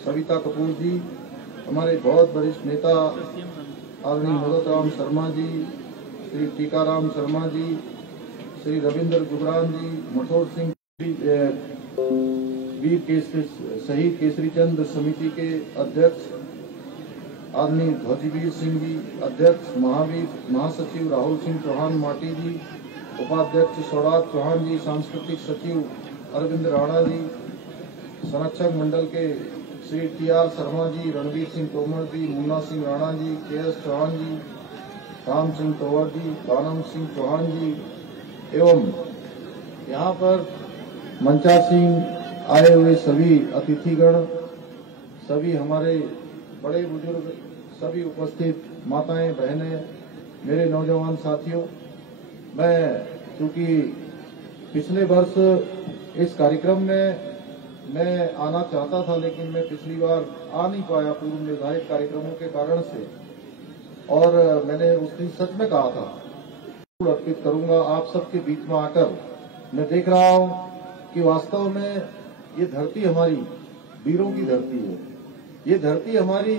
सविता कपूर जी, हमारे बहुत वरिष्ठ नेता आदरणीय मदन राम शर्मा जी, श्री टीकाराम शर्मा जी, श्री रविंद्र जुगरान जी, मठोर सिंह, वीर केसरी शहीद केसरी चंद समिति के अध्यक्ष आदरणीय ध्वजवीर सिंह जी, अध्यक्ष महावीर महासचिव राहुल सिंह चौहान माटी जी, उपाध्यक्ष सौराज चौहान जी, सांस्कृतिक सचिव अरविंद राणा जी, संरक्षक मंडल के श्री टी.आर. शर्मा जी, रणवीर सिंह तोमर जी, मुन्ना सिंह राणा जी, के.एस. चौहान जी, राम सिंह तोवर जी, दानम सिंह चौहान जी एवं यहाँ पर मंचासीन आए हुए सभी अतिथिगण, सभी हमारे बड़े बुजुर्ग, सभी उपस्थित माताएं बहनें, मेरे नौजवान साथियों, मैं चूंकि पिछले वर्ष इस कार्यक्रम में मैं आना चाहता था, लेकिन मैं पिछली बार आ नहीं पाया पूर्व निर्धारित कार्यक्रमों के कारण से, और मैंने उस दिन सच में कहा था अर्पित करूंगा आप सबके बीच में आकर। मैं देख रहा हूं कि वास्तव में ये धरती हमारी वीरों की धरती है। ये धरती हमारी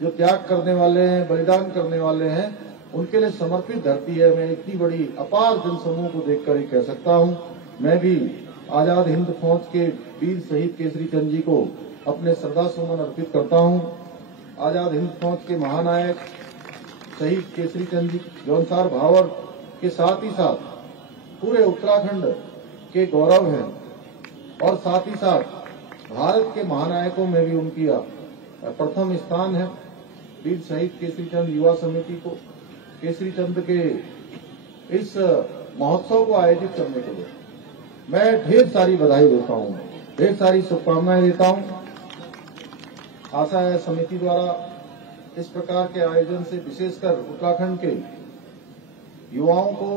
जो त्याग करने वाले हैं, बलिदान करने वाले हैं, उनके लिए समर्पित धरती है। मैं इतनी बड़ी अपार जनसमूह को देखकर ही कह सकता हूं, मैं भी आजाद हिंद फौज के वीर शहीद केसरी चंद जी को अपने श्रद्धा सुमन अर्पित करता हूं। आजाद हिंद फौज के महानायक शहीद केसरी चंद जी जौनसार भावर के साथ ही साथ पूरे उत्तराखंड के गौरव हैं, और साथ ही साथ भारत के महानायकों में भी उनकी प्रथम स्थान है। वीर शहीद केसरी चंद युवा समिति को केसरी चंद के इस महोत्सव को आयोजित करने के लिए मैं ढेर सारी बधाई देता हूं, ढेर सारी शुभकामनाएं देता हूं। आशा है समिति द्वारा इस प्रकार के आयोजन से विशेषकर उत्तराखंड के युवाओं को,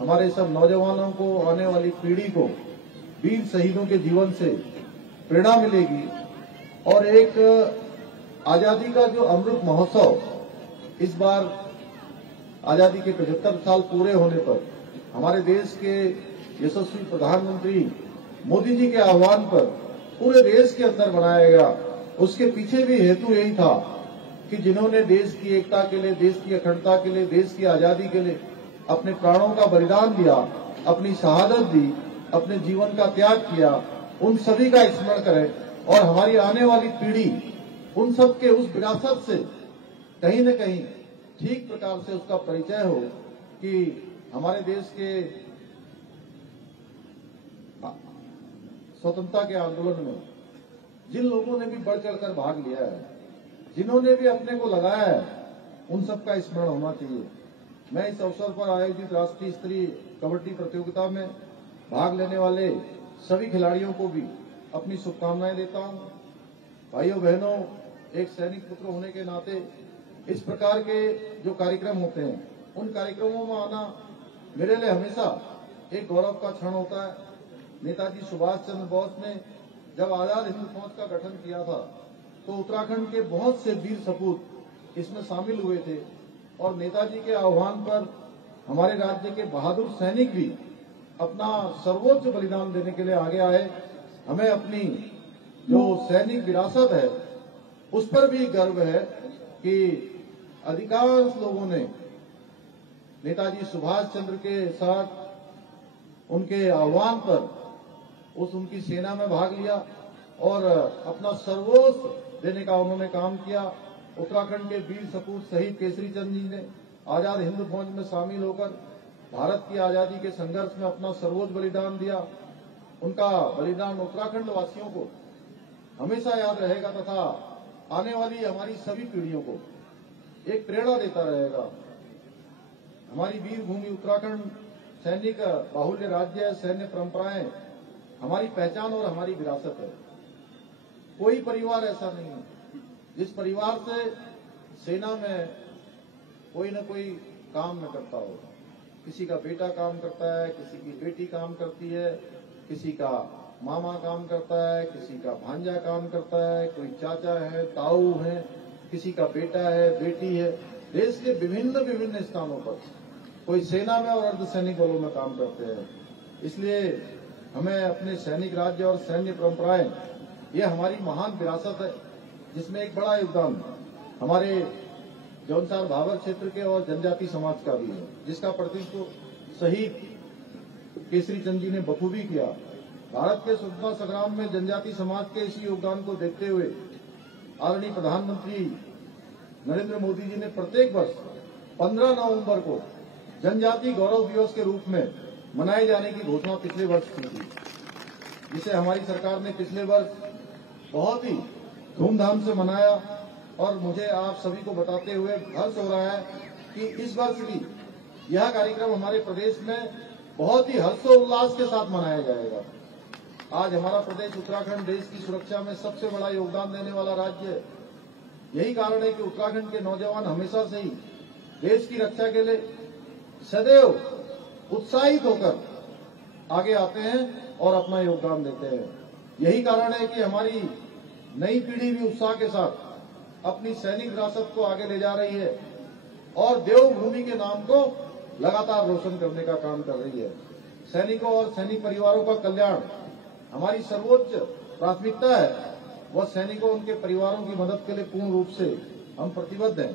हमारे सब नौजवानों को, आने वाली पीढ़ी को वीर शहीदों के जीवन से प्रेरणा मिलेगी, और एक आजादी का जो अमृत महोत्सव इस बार आजादी के 75 साल पूरे होने पर हमारे देश के यशस्वी प्रधानमंत्री मोदी जी के आह्वान पर पूरे देश के अंदर बनाया गया। उसके पीछे भी हेतु यही था कि जिन्होंने देश की एकता के लिए, देश की अखंडता के लिए, देश की आजादी के लिए अपने प्राणों का बलिदान दिया, अपनी शहादत दी, अपने जीवन का त्याग किया, उन सभी का स्मरण करें, और हमारी आने वाली पीढ़ी उन सब के उस विरासत से कहीं न कहीं ठीक प्रकार से उसका परिचय हो कि हमारे देश के स्वतंत्रता के आंदोलन में जिन लोगों ने भी बढ़ चढ़कर भाग लिया है, जिन्होंने भी अपने को लगाया है, उन सब का स्मरण होना चाहिए। मैं इस अवसर पर आयोजित राष्ट्रीय स्तरीय कबड्डी प्रतियोगिता में भाग लेने वाले सभी खिलाड़ियों को भी अपनी शुभकामनाएं देता हूं। भाइयों बहनों, एक सैनिक पुत्र होने के नाते इस प्रकार के जो कार्यक्रम होते हैं, उन कार्यक्रमों में आना मेरे लिए हमेशा एक गौरव का क्षण होता है। नेताजी सुभाष चंद्र बोस ने जब आजाद हिंद फौज का गठन किया था, तो उत्तराखंड के बहुत से वीर सपूत इसमें शामिल हुए थे, और नेताजी के आह्वान पर हमारे राज्य के बहादुर सैनिक भी अपना सर्वोच्च बलिदान देने के लिए आगे आए। हमें अपनी जो सैनिक विरासत है उस पर भी गर्व है कि अधिकांश लोगों ने नेताजी सुभाष चंद्र के साथ उनके आह्वान पर उनकी सेना में भाग लिया और अपना सर्वोच्च देने का उन्होंने काम किया। उत्तराखंड के वीर सपूत शहीद केसरी चंद जी ने आजाद हिंद फौज में शामिल होकर भारत की आजादी के संघर्ष में अपना सर्वोच्च बलिदान दिया। उनका बलिदान उत्तराखंड वासियों को हमेशा याद रहेगा तथा आने वाली हमारी सभी पीढ़ियों को एक प्रेरणा देता रहेगा। हमारी वीर भूमि उत्तराखंड सैनिक बाहुल्य राज्य है, सैन्य परंपराएं हमारी पहचान और हमारी विरासत है। कोई परिवार ऐसा नहीं है जिस परिवार से सेना में कोई न कोई काम न करता हो। किसी का बेटा काम करता है, किसी की बेटी काम करती है, किसी का मामा काम करता है, किसी का भांजा काम करता है, कोई चाचा है, ताऊ है, किसी का बेटा है, बेटी है। देश के विभिन्न विभिन्न स्थानों पर कोई सेना में और अर्धसैनिक बलों में काम करते हैं। इसलिए हमें अपने सैनिक राज्य और सैन्य परंपराएं ये हमारी महान विरासत है, जिसमें एक बड़ा योगदान हमारे जौनसार भाबर क्षेत्र के और जनजाति समाज का भी है, जिसका प्रतिनिधित्व शहीद केसरी चंद जी ने बखूबी किया। भारत के स्वतंत्रता संग्राम में जनजाति समाज के इसी योगदान को देखते हुए आदरणीय प्रधानमंत्री नरेंद्र मोदी जी ने प्रत्येक वर्ष 15 नवंबर को जनजाति गौरव दिवस के रूप में मनाए जाने की घोषणा पिछले वर्ष की थी, जिसे हमारी सरकार ने पिछले वर्ष बहुत ही धूमधाम से मनाया। और मुझे आप सभी को बताते हुए हर्ष हो रहा है कि इस वर्ष भी यह कार्यक्रम हमारे प्रदेश में बहुत ही हर्षोल्लास के साथ मनाया जाएगा। आज हमारा प्रदेश उत्तराखंड देश की सुरक्षा में सबसे बड़ा योगदान देने वाला राज्य है। यही कारण है कि उत्तराखंड के नौजवान हमेशा से ही देश की रक्षा के लिए सदैव उत्साहित होकर आगे आते हैं और अपना योगदान देते हैं। यही कारण है कि हमारी नई पीढ़ी भी उत्साह के साथ अपनी सैनिक विरासत को आगे ले जा रही है और देवभूमि के नाम को लगातार रोशन करने का काम कर रही है। सैनिकों और सैनिक परिवारों का कल्याण हमारी सर्वोच्च प्राथमिकता है। वह सैनिकों उनके परिवारों की मदद के लिए पूर्ण रूप से हम प्रतिबद्ध हैं।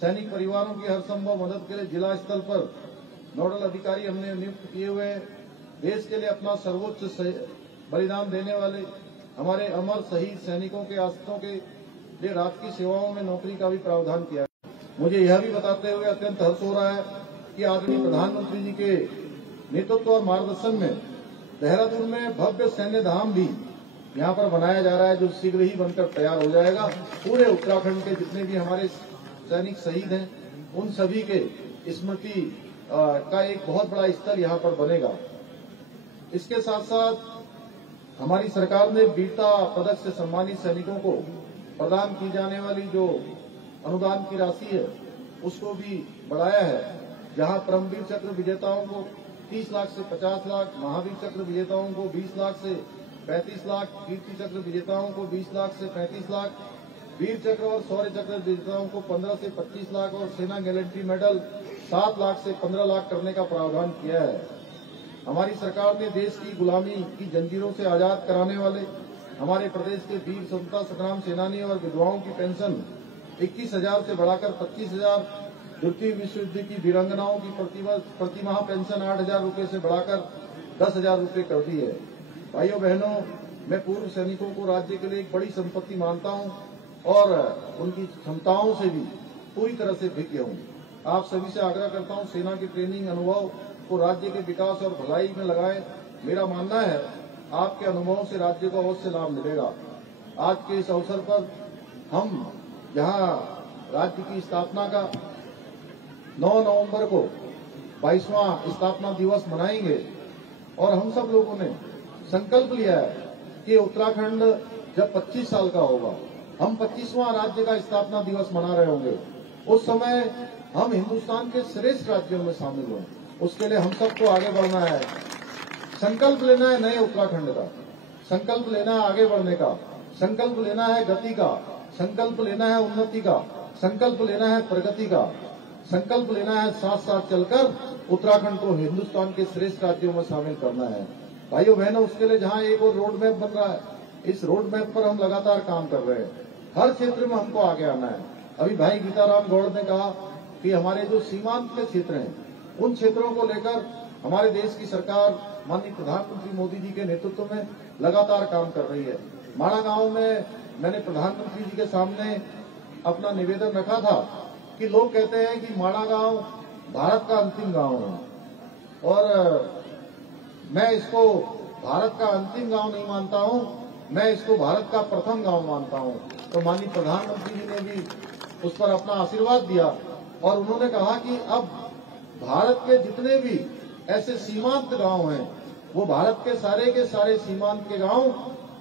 सैनिक परिवारों की हर संभव मदद के लिए जिला स्तर पर नोडल अधिकारी हमने नियुक्त किए हुए हैं। देश के लिए अपना सर्वोच्च बलिदान देने वाले हमारे अमर शहीद सैनिकों के आश्रितों के लिए राजकीय सेवाओं में नौकरी का भी प्रावधान किया है। मुझे यह भी बताते हुए अत्यंत हर्ष हो रहा है कि आदरणीय प्रधानमंत्री जी के नेतृत्व और मार्गदर्शन में देहरादून में भव्य सैन्य धाम भी यहाँ पर बनाया जा रहा है, जो शीघ्र ही बनकर तैयार हो जाएगा। पूरे उत्तराखंड के जितने भी हमारे सैनिक शहीद हैं, उन सभी के स्मृति का एक बहुत बड़ा स्थल यहाँ पर बनेगा। इसके साथ साथ हमारी सरकार ने वीरता पदक से सम्मानित सैनिकों को प्रदान की जाने वाली जो अनुदान की राशि है, उसको भी बढ़ाया है। जहां परमवीर चक्र विजेताओं को 30 लाख से 50 लाख, महावीर चक्र विजेताओं को 20 लाख से 35 लाख, कीर्ति चक्र विजेताओं को 20 लाख से 35 लाख, वीर चक्र और शौर्य चक्र विजेताओं को 15 से 25 लाख और सेना गैलेंट्री मेडल 7 लाख से 15 लाख करने का प्रावधान किया है। हमारी सरकार ने देश की गुलामी की जंजीरों से आजाद कराने वाले हमारे प्रदेश के वीर स्वतंत्रता संग्राम सेनानी और विधवाओं की पेंशन 21,000 से बढ़ाकर 25,000, द्वितीय विश्व युद्ध की वीरांगनाओं की प्रतिमाह पेंशन 8,000 रूपये से बढ़ाकर 10,000 रूपये कर दी है। भाइयों बहनों, मैं पूर्व सैनिकों को राज्य के लिए एक बड़ी संपत्ति मानता हूं और उनकी क्षमताओं से भी पूरी तरह से भिज्ञ हूं। आप सभी से आग्रह करता हूं, सेना के ट्रेनिंग अनुभव को राज्य के विकास और भलाई में लगाएं। मेरा मानना है आपके अनुभवों से राज्य को अवश्य लाभ मिलेगा। आज के इस अवसर पर हम जहां राज्य की स्थापना का 9 नवंबर को 22वां स्थापना दिवस मनाएंगे और हम सब लोगों ने संकल्प लिया है कि उत्तराखंड जब 25 साल का होगा, हम 25वां राज्य का स्थापना दिवस मना रहे होंगे, उस समय हम हिंदुस्तान के श्रेष्ठ राज्यों में शामिल हों। उसके लिए हम सबको आगे बढ़ना है, संकल्प लेना है नए उत्तराखंड का, संकल्प लेना है आगे बढ़ने का, संकल्प लेना है गति का, संकल्प लेना है उन्नति का, संकल्प लेना है प्रगति का, संकल्प लेना है साथ साथ चलकर उत्तराखंड को हिंदुस्तान के श्रेष्ठ राज्यों में शामिल करना है। भाइयों बहनों, उसके लिए जहां एक और रोड मैप बन रहा है, इस रोड मैप पर हम लगातार काम कर रहे हैं। हर क्षेत्र में हमको आगे आना है। अभी भाई गीताराम गौड़ ने कहा कि हमारे जो सीमांत के क्षेत्र हैं, उन क्षेत्रों को लेकर हमारे देश की सरकार माननीय प्रधानमंत्री मोदी जी के नेतृत्व में लगातार काम कर रही है। माड़ा गांव में मैंने प्रधानमंत्री जी के सामने अपना निवेदन रखा था कि लोग कहते हैं कि माड़ा गांव भारत का अंतिम गांव है, और मैं इसको भारत का अंतिम गांव नहीं मानता हूं, मैं इसको भारत का प्रथम गांव मानता हूं। तो माननीय प्रधानमंत्री जी ने भी उस पर अपना आशीर्वाद दिया और उन्होंने कहा कि अब भारत के जितने भी ऐसे सीमांत गांव हैं, वो भारत के सारे सीमांत के गांव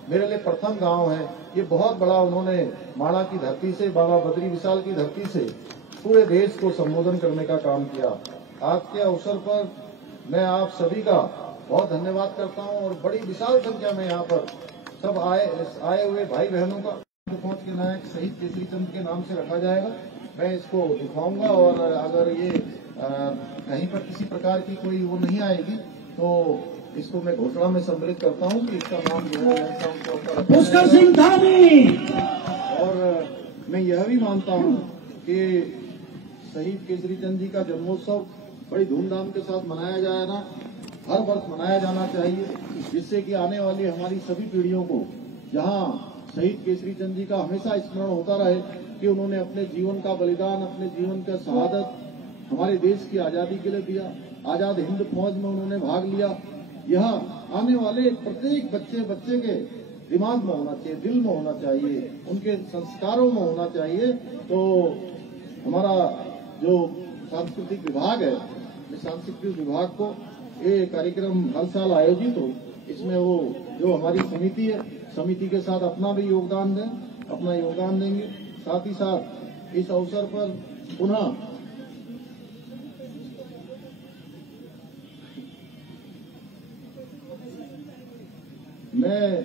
मेरे लिए प्रथम गांव है। ये बहुत बड़ा उन्होंने माड़ा की धरती से, बाबा बद्री विशाल की धरती से पूरे देश को संबोधन करने का काम किया। आज के अवसर पर मैं आप सभी का बहुत धन्यवाद करता हूं और बड़ी विशाल संख्या में यहाँ पर सब आए हुए भाई बहनों का फौज के नायक शहीद केसरी चंद के नाम से रखा जाएगा। मैं इसको दिखाऊंगा और अगर ये कहीं पर किसी प्रकार की कोई वो नहीं आएगी तो इसको मैं घोषणा में सम्मिलित करता हूं कि इसका नाम जो है पुष्कर सिंह धामी। और मैं यह भी मानता हूं कि शहीद केसरी चंद जी का जन्मोत्सव बड़ी धूमधाम के साथ मनाया जाए ना, हर वर्ष मनाया जाना चाहिए, जिससे कि आने वाली हमारी सभी पीढ़ियों को जहां शहीद केसरी चंद जी का हमेशा स्मरण होता रहे कि उन्होंने अपने जीवन का बलिदान, अपने जीवन का शहादत हमारे देश की आजादी के लिए दिया, आजाद हिंद फौज में उन्होंने भाग लिया। यह आने वाले प्रत्येक बच्चे के दिमाग में होना चाहिए, दिल में होना चाहिए, उनके संस्कारों में होना चाहिए। तो हमारा जो सांस्कृतिक विभाग है, इस सांस्कृतिक विभाग को ये कार्यक्रम हर साल आयोजित हो, इसमें वो जो हमारी समिति है, समिति के साथ अपना भी योगदान दें, अपना योगदान देंगे। साथ ही साथ इस अवसर पर पुनः मैं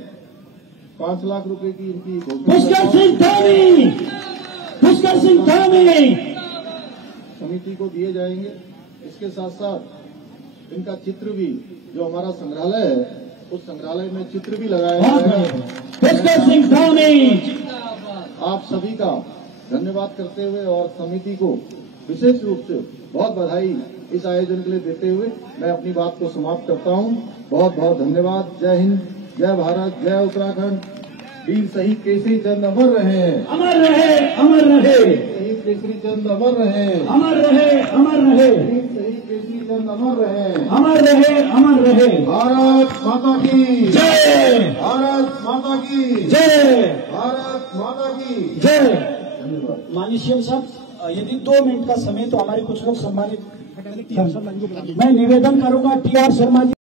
5 लाख रुपए की इनकी पुष्कर सिंह धामी समिति को दिए जाएंगे। इसके साथ साथ इनका चित्र भी, जो हमारा संग्रहालय है, उस संग्रहालय में चित्र भी लगाया जाएगा। पुष्कर सिंह धामी, आप सभी का धन्यवाद करते हुए और समिति को विशेष रूप से बहुत बधाई इस आयोजन के लिए देते हुए मैं अपनी बात को समाप्त करता हूं। बहुत बहुत धन्यवाद। जय हिंद, जय भारत, जय उत्तराखंड। वीर शहीद केसरी चंद अमर रहे, अमर रहे, अमर रहे। शहीद केसरी चंद अमर रहे, अमर रहे, अमर रहे। वीर शहीद केसरी चंद अमर रहे, अमर रहे, अमर रहे। भारत माता की जय, भारत माता की जय, भारत माता की जय। धन्यवाद। माननीय सीएम साहब, यदि 2 मिनट का समय तो हमारे कुछ लोग सम्मानित, मैं निवेदन करूंगा टी आर शर्मा जी।